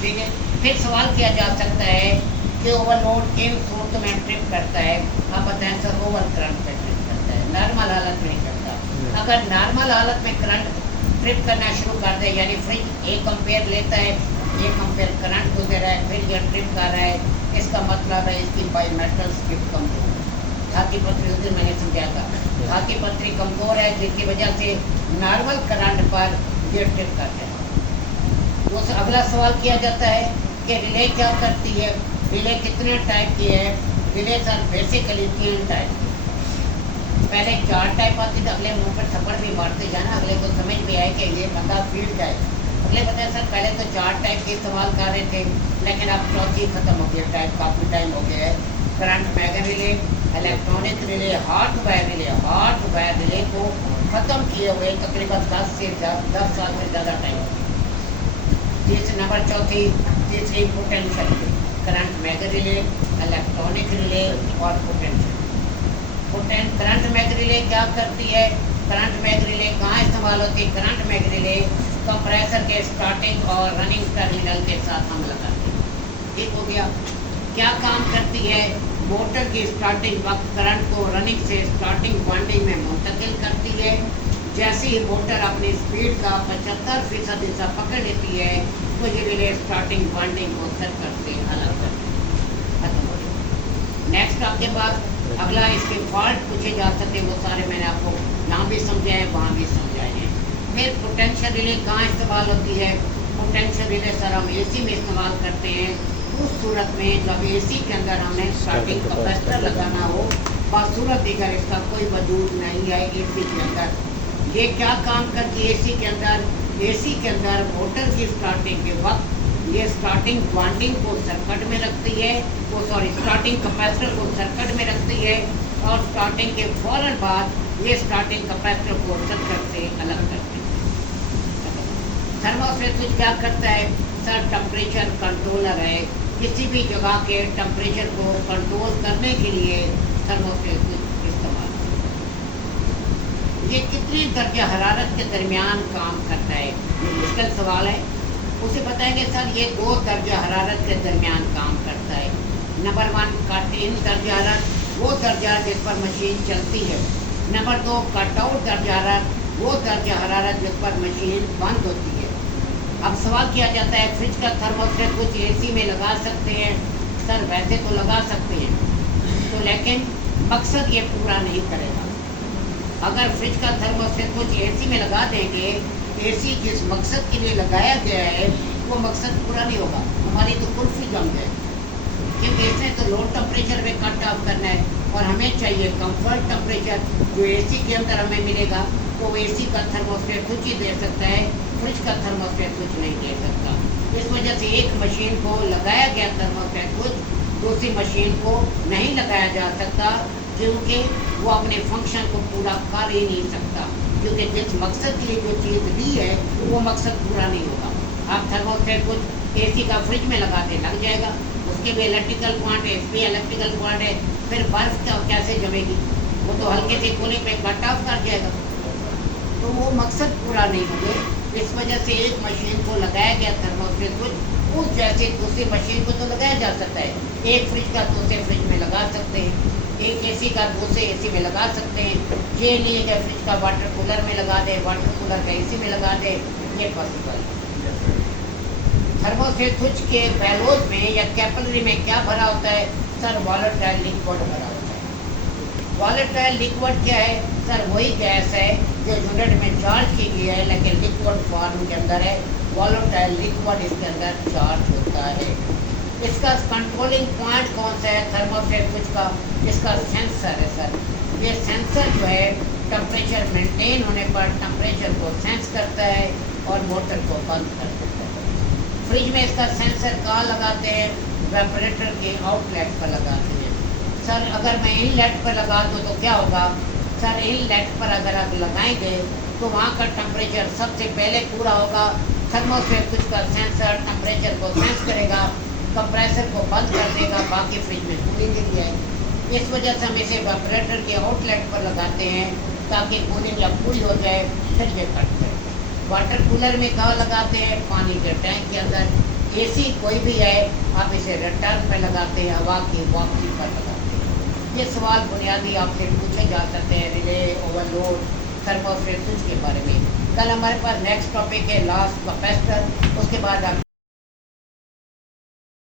ठीक है। फिर सवाल किया जा सकता है कि ओवरलोड किन सूरत में ट्रिप करता है। आप बताएं सर, ओवर करंट पे ट्रिप करता है, नॉर्मल हालत में नहीं करता। अगर नॉर्मल हालत में करंट ट्रिप करना शुरू कर दे, यानी फ्रिज 1 एम्पेयर लेता है, 1 एम्पेयर करंट गुजर रहा है, फिर यह ट्रिप कर रहा है, इसका मतलब है इसकी बाई मेटल स्ट्रिप कमजोर है। धातु पत्री उस दिन मैंने समझाया था, धातु पत्री कमजोर है, जिसकी वजह से नॉर्मल करंट पर यह ट्रिप करते हैं। तो अगला सवाल किया जाता है कि रिले क्या करती है। रिले कितने टाइप की है। रिले सर बेसिकली 3 टाइप की। पहले 4 टाइप आती थी, अगले मुंह पर थप्पड़ भी मारते जाना, अगले को समझ में आए कि ये बंदा फील्ड है। अगले बताए सर पहले तो 4 टाइप के इस्तेमाल कर रहे थे, लेकिन अब चौथी खत्म हो गया टाइप, काफ़ी टाइम हो गया है। Current megger relay, electronic relay, hard wire relay. Hard wire relay को ख़त्म किए हुए तकरीबन 10 साल से ज़्यादा टाइम हो गया। तीसरी potential relay, current megger relay, electronic relay और पोटेंशियल। करंट मैगर रिले क्या करती है। करंट मैगर रिले कहाँ इस्तेमाल होती है। करंट मैगर रिले कंप्रेसर के स्टार्टिंग और रनिंग टर्मिनल के साथ हम लगाते हैं। ठीक हो गया। क्या काम करती है। मोटर की स्टार्टिंग वक्त करंट को रनिंग से स्टार्टिंग वाइंडिंग में मुंतकिल करती है। जैसे ही मोटर अपनी स्पीड का 75% हिस्सा पकड़ लेती है, तो ये रिले स्टार्टिंग वाइंडिंग को सेट करते अलग करते खत्म हो जाए। नेक्स्ट आपके पास अगला इसके फॉल्ट पूछे जा सकते, वो सारे मैंने आपको यहाँ भी समझाए, वहाँ भी समझाए हैं। फिर पोटेंशियल रिले कहाँ इस्तेमाल होती है। पोटेंशियल रिले सर हम AC में इस्तेमाल करते हैं, उस सूरत में जब AC के अंदर हमें स्टार्टिंग कैपेसिटर लगाना हो, बासूरत दिगर इसका कोई वजूद नहीं है AC के अंदर। ये क्या काम करती है AC के अंदर। AC के अंदर मोटर की स्टार्टिंग के वक्त ये स्टार्टिंग वाइंडिंग को सर्किट में रखती है, स्टार्टिंग कैपेसिटर को सर्किट में रखती है, और स्टार्टिंग के फौरन बाद ये स्टार्टिंग कैपेसिटर को सर्किट से अलग करती है। थर्मोस्टेट स्विच क्या करता है सर। टेम्परेचर कंट्रोलर है। किसी भी जगह के टेम्परेचर को कंट्रोल करने के लिए थर्मोस्टेट स्विच इस्तेमाल। ये कितनी दर्जा हरारत के दरमियान काम करता है, ये मुश्किल सवाल है। उसे बताएंगे सर ये 2 दर्जा हरारत के दरमियान काम करता है। नंबर 1 कट इन दर्जा हरारत, वो दर्जा जिस पर मशीन चलती है। नंबर 2 कट आउट दर्जा हरारत, वो दर्जा हरारत जिस पर मशीन बंद होती है। अब सवाल किया जाता है फ्रिज का थर्मोस्टेट कुछ AC में लगा सकते हैं। सर वैसे तो लगा सकते हैं, तो लेकिन मकसद ये पूरा नहीं करेगा। अगर फ्रिज का थर्मोस्टेट कुछ AC में लगा देंगे, AC जिस मकसद के लिए लगाया गया है वो मकसद पूरा नहीं होगा, हमारी तो कुल्फी जम जाएगी। क्योंकि इसने तो लो टेम्परेचर में कट ऑफ करना है, और हमें चाहिए कंफर्ट टेम्परेचर जो AC के अंदर हमें मिलेगा, तो AC का थर्मोस्टेट कुछ ही दे सकता है, फ्रिज का थर्मोस्टेट कुछ नहीं दे सकता। इस वजह से एक मशीन को लगाया गया थर्मोस्टेट कुछ, दूसरी मशीन को नहीं लगाया जा सकता, क्योंकि वो अपने फंक्शन को पूरा कर ही नहीं सकता, क्योंकि जिस मकसद के लिए जो चीज़ ली है वो मकसद पूरा नहीं होगा। आप थर्मोस्टेट कुछ AC का फ्रिज में लगा दे, लग जाएगा, उसके भी इलेक्ट्रिकल पॉइंट है, इस भी इलेक्ट्रिकल पॉइंट है, फिर बर्फ का कैसे जमेगी, वो तो हल्के से कोने पे कट ऑफ कर जाएगा, तो वो मकसद पूरा नहीं होंगे। इस वजह से एक मशीन को लगाया गया थर्मोस्टेट कुछ, उस जैसे दूसरी मशीन को तो लगाया जा सकता है। एक फ्रिज का दूसरे फ्रिज में लगा सकते हैं, एक AC का दूसरे AC में लगा सकते हैं। ये लिए गए फ्रिज का वाटर कूलर में लगा दे, वाटर कूलर का AC में लगा दे, ये पॉसिबल है। थर्मोस्टेट स्विच के बैलोज में या कैपिलरी में क्या भरा होता है सर। वॉलेटाइल लिक्विड भरा होता है। वॉलेटाइल लिक्विड क्या है सर। वही गैस है जो यूनिट में चार्ज की गई है, लेकिन लिक्विड फॉर्म के अंदर है। वॉलेटाइल लिक्विड इसके अंदर चार्ज होता है। इसका कंट्रोलिंग पॉइंट कौन सा है थर्मोस्टेट स्विच का। इसका सेंसर है सर। ये सेंसर जो है टेम्परेचर मेंटेन होने पर टेम्परेचर को सेंस करता है और मोटर को बंद कर देता है। फ्रिज में इसका सेंसर कहाँ लगाते हैं, वेपरेटर के आउटलेट पर लगाते हैं। सर अगर मैं इनलेट पर लगा दूँ तो क्या होगा सर। इनलेट पर अगर आप लगाएंगे तो वहाँ का टेम्परेचर सबसे पहले पूरा होगा। थर्मोस्टेट स्विच का सेंसर टेम्परेचर को सेंस करेगा, कंप्रेसर को बंद कर देगा, बाकी फ्रिज में कूलिंग के लिए आएगी। इस वजह से हम इसे वेपरेटर के आउटलेट पर लगाते हैं ताकि कूलिंग जब पूरी हो जाए फिर ये कट जाए। वाटर कूलर में कहाँ लगाते हैं, पानी के टैंक के अंदर। एसी कोई भी है, आप इसे रिटर्न में लगाते हैं, हवा की वापसी पर लगाते हैं। ये सवाल बुनियादी आपसे पूछे जा सकते हैं रिले, ओवरलोड, थर्मोस्टेट स्विच के बारे में। कल हमारे पास नेक्स्ट टॉपिक है लास्ट कैपेसिटर, उसके बाद आप